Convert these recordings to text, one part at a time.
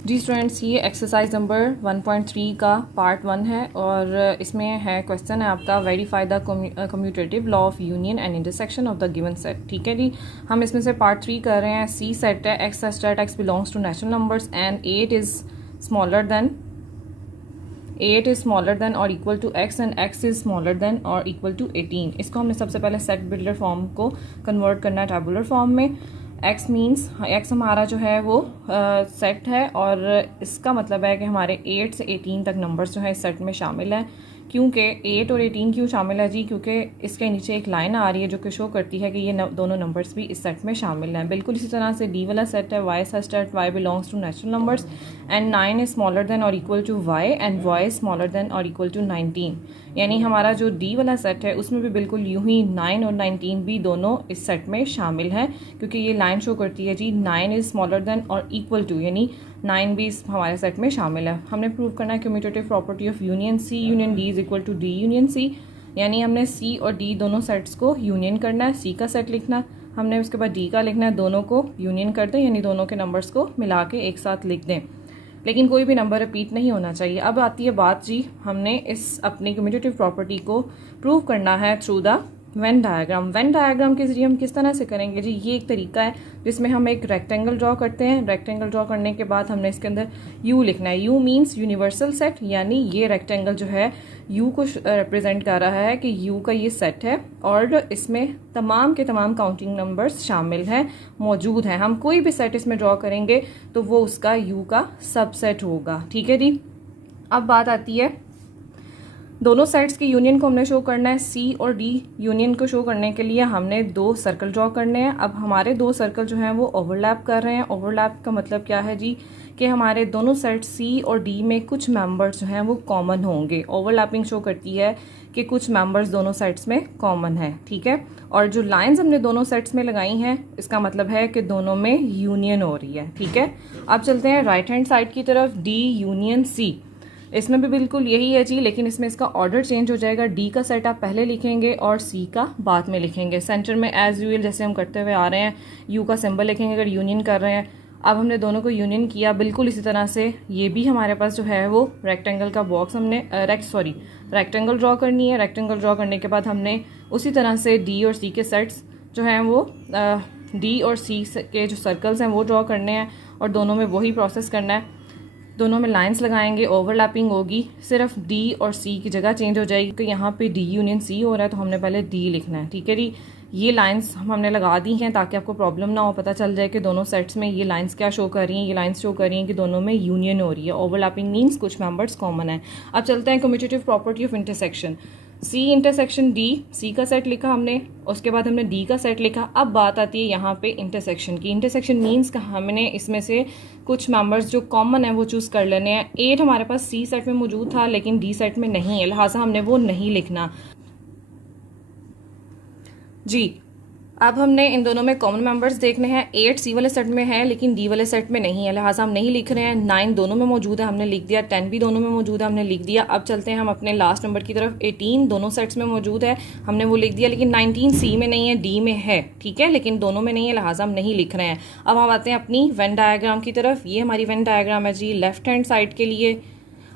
जी students, ये exercise number 1.3 का part 1 है और इसमें है क्वेश्चन है आपका verify the commutative law of union and intersection of the given set. ठीक है जी, हम इसमें से पार्ट 3 कर रहे हैं। सी सेट है, X such that X belongs to natural numbers and 8 is smaller than और equal to X and X is smaller than और इक्वल टू 18। इसको हमने सबसे पहले सेट बिल्डर फॉर्म को कन्वर्ट करना है टैबुलर फॉर्म में। एक्स मीन्स एक्स हमारा जो है वो सेट है और इसका मतलब है कि हमारे 8 से 18 तक नंबर्स जो है इस सेट में शामिल हैं। क्योंकि 8 और 18 क्यों शामिल है जी? क्योंकि इसके नीचे एक लाइन आ रही है जो कि शो करती है कि ये दोनों नंबर्स भी इस सेट में शामिल हैं। बिल्कुल इसी तरह से डी वाला सेट है, Y such that Y belongs to natural numbers and 9 is smaller than और equal to Y and Y is smaller than और इक्वल टू 19। यानी हमारा जो डी वाला सेट है उसमें भी बिल्कुल यूं ही 9 और 19 भी दोनों इस सेट में शामिल हैं, क्योंकि ये लाइन शो करती है जी 9 इज स्मॉलर देन और इक्वल टू, यानी 9 भी हमारे सेट में शामिल है। हमने प्रूव करना है commutative property of union C union D is equal to D union C. यानी हमने सी और डी दोनों सेट्स को यूनियन करना है। सी का सेट लिखना हमने, उसके बाद डी का लिखना है, दोनों को यूनियन कर दें, यानी दोनों के नंबर्स को मिला के एक साथ लिख दें, लेकिन कोई भी नंबर रिपीट नहीं होना चाहिए। अब आती है बात जी, हमने इस अपनी कम्यूटेटिव प्रॉपर्टी को प्रूव करना है through the Venn diagram. Venn diagram के जरिए हम किस तरह से करेंगे जी? ये एक तरीका है जिसमें हम एक रेक्टेंगल ड्रॉ करते हैं। रेक्टेंगल ड्रॉ करने के बाद हमने इसके अंदर यू लिखना है। यू मीन्स यूनिवर्सल सेट, यानी ये रेक्टेंगल जो है यू को रिप्रेजेंट कर रहा है कि यू का ये सेट है और इसमें तमाम के तमाम काउंटिंग नंबर्स शामिल हैं, मौजूद हैं। हम कोई भी सेट इसमें ड्रॉ करेंगे तो वो उसका यू का सबसेट होगा। ठीक है जी। अब बात आती है, दोनों साइड्स की यूनियन को हमने शो करना है। सी और डी यूनियन को शो करने के लिए हमने दो सर्कल ड्रॉ करने हैं। अब हमारे दो सर्कल जो हैं वो ओवरलैप कर रहे हैं। ओवरलैप का मतलब क्या है जी? कि हमारे दोनों सेट सी और डी में कुछ मेंबर्स जो हैं वो कॉमन होंगे। ओवरलैपिंग शो करती है कि कुछ मेंबर्स दोनों सेट्स में कॉमन है। ठीक है, और जो लाइंस हमने दोनों सेट्स में लगाई हैं इसका मतलब है कि दोनों में यूनियन हो रही है। ठीक है, अब चलते हैं राइट हैंड साइड की तरफ। डी यूनियन सी, इसमें भी बिल्कुल यही है जी, लेकिन इसमें इसका ऑर्डर चेंज हो जाएगा। डी का सेट आप पहले लिखेंगे और सी का बाद में लिखेंगे। सेंटर में एज यूजुअल जैसे हम करते हुए आ रहे हैं यू का सिंबल लिखेंगे अगर यूनियन कर रहे हैं। अब हमने दोनों को यूनियन किया, बिल्कुल इसी तरह से ये भी हमारे पास जो है वो रेक्टेंगल का बॉक्स हमने रेक्टेंगल ड्रॉ करनी है। रेक्टेंगल ड्रॉ करने के बाद हमने उसी तरह से डी और सी के सेट्स जो हैं वो डी और सी के जो सर्कल्स हैं वो ड्रॉ करने हैं और दोनों में वही प्रोसेस करना है। दोनों में लाइंस लगाएंगे, ओवरलैपिंग होगी, सिर्फ डी और सी की जगह चेंज हो जाएगी कि यहाँ पे डी यूनियन सी हो रहा है तो हमने पहले डी लिखना है। ठीक है जी, ये लाइंस हमने लगा दी हैं ताकि आपको प्रॉब्लम ना हो, पता चल जाए कि दोनों सेट्स में ये लाइंस क्या शो कर रही हैं। ये लाइंस शो कर रही हैं कि दोनों में यूनियन हो रही है। ओवरलैपिंग मीन्स कुछ मेंबर्स कॉमन है। अब चलते हैं commutative property of intersection. C intersection D, C का सेट लिखा हमने, उसके बाद हमने डी का सेट लिखा। अब बात आती है यहाँ पे इंटरसेक्शन की। इंटरसेक्शन मीन्स का हमने इसमें से कुछ मेंबर्स जो कॉमन है वो चूज कर लेने हैं। 8 हमारे पास सी सेट में मौजूद था लेकिन डी सेट में नहीं है, लिहाजा हमने वो नहीं लिखना जी। अब हमने इन दोनों में कॉमन मेंबर्स देखने हैं। 8 सी वाले सेट में है लेकिन डी वाले सेट में नहीं है, लिहाजा हम नहीं लिख रहे हैं। 9 दोनों में मौजूद है, हमने लिख दिया। 10 भी दोनों में मौजूद है, हमने लिख दिया। अब चलते हैं हम अपने लास्ट नंबर की तरफ। 18 दोनों सेट्स में मौजूद है, हमने वो लिख दिया, लेकिन 19 सी में नहीं है, डी में है। ठीक है, लेकिन दोनों में नहीं है, लिहाजा हम नहीं लिख रहे हैं। अब हम आते हैं अपनी वेन डायग्राम की तरफ। ये हमारी वेन डायग्राम है जी लेफ्ट हैंड साइड के लिए।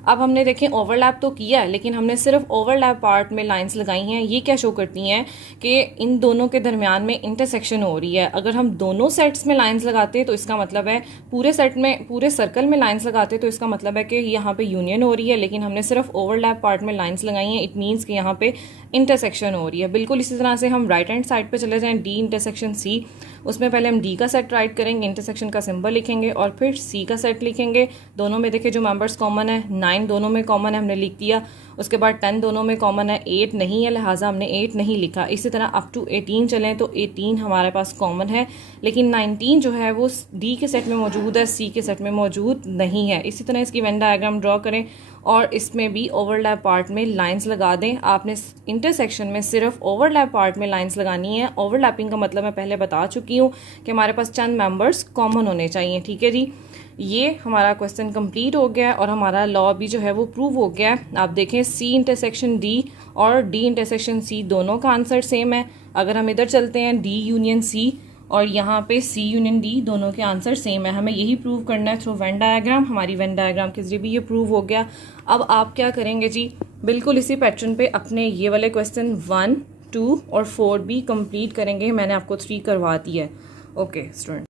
अब हमने देखें ओवरलैप तो किया है लेकिन हमने सिर्फ ओवरलैप पार्ट में लाइंस लगाई हैं। ये क्या शो करती हैं कि इन दोनों के दरमियान में इंटरसेक्शन हो रही है। अगर हम दोनों सेट्स में लाइंस लगाते हैं तो इसका मतलब है, पूरे सेट में पूरे सर्कल में लाइंस लगाते हैं तो इसका मतलब है कि यहाँ पे यूनियन हो रही है, लेकिन हमने सिर्फ ओवरलैप पार्ट में लाइंस लगाई हैं। इट मीन्स कि यहाँ पे इंटरसेक्शन हो रही है। बिल्कुल इसी तरह से हम राइट हैंड साइड पे चले जाएं, डी इंटरसेक्शन सी, उसमें पहले हम डी का सेट राइट करेंगे, इंटरसेक्शन का सिंबल लिखेंगे और फिर सी का सेट लिखेंगे। दोनों में देखिए जो मेंबर्स कॉमन है, 9 दोनों में कॉमन है, हमने लिख दिया। उसके बाद 10 दोनों में कॉमन है, 8 नहीं है, लिहाजा हमने 8 नहीं लिखा। इसी तरह अप टू 18 चलें तो 18 हमारे पास कॉमन है, लेकिन 19 जो है वो डी के सेट में मौजूद है, सी के सेट में मौजूद नहीं है। इसी तरह इसकी वेन डायग्राम ड्रॉ करें और इसमें भी ओवरलैप पार्ट में लाइंस लगा दें। आपने इंटरसेक्शन में सिर्फ ओवरलैप पार्ट में लाइंस लगानी है। ओवरलैपिंग का मतलब मैं पहले बता चुकी हूँ कि हमारे पास चंद मेंबर्स कॉमन होने चाहिए। ठीक है जी, ये हमारा क्वेश्चन कंप्लीट हो गया और हमारा लॉ भी जो है वो प्रूव हो गया। आप देखें सी इंटरसेक्शन डी और डी इंटरसेक्शन सी दोनों का आंसर सेम है। अगर हम इधर चलते हैं डी यूनियन सी और यहाँ पे सी यूनियन डी दोनों के आंसर सेम है। हमें यही प्रूव करना है थ्रू वेन डायग्राम। हमारी वेन डायग्राम के जरिए भी ये प्रूव हो गया। अब आप क्या करेंगे जी, बिल्कुल इसी पैटर्न पे अपने ये वाले क्वेश्चन 1, 2 और 4 भी कंप्लीट करेंगे। मैंने आपको 3 करवा दिया है। Okay student.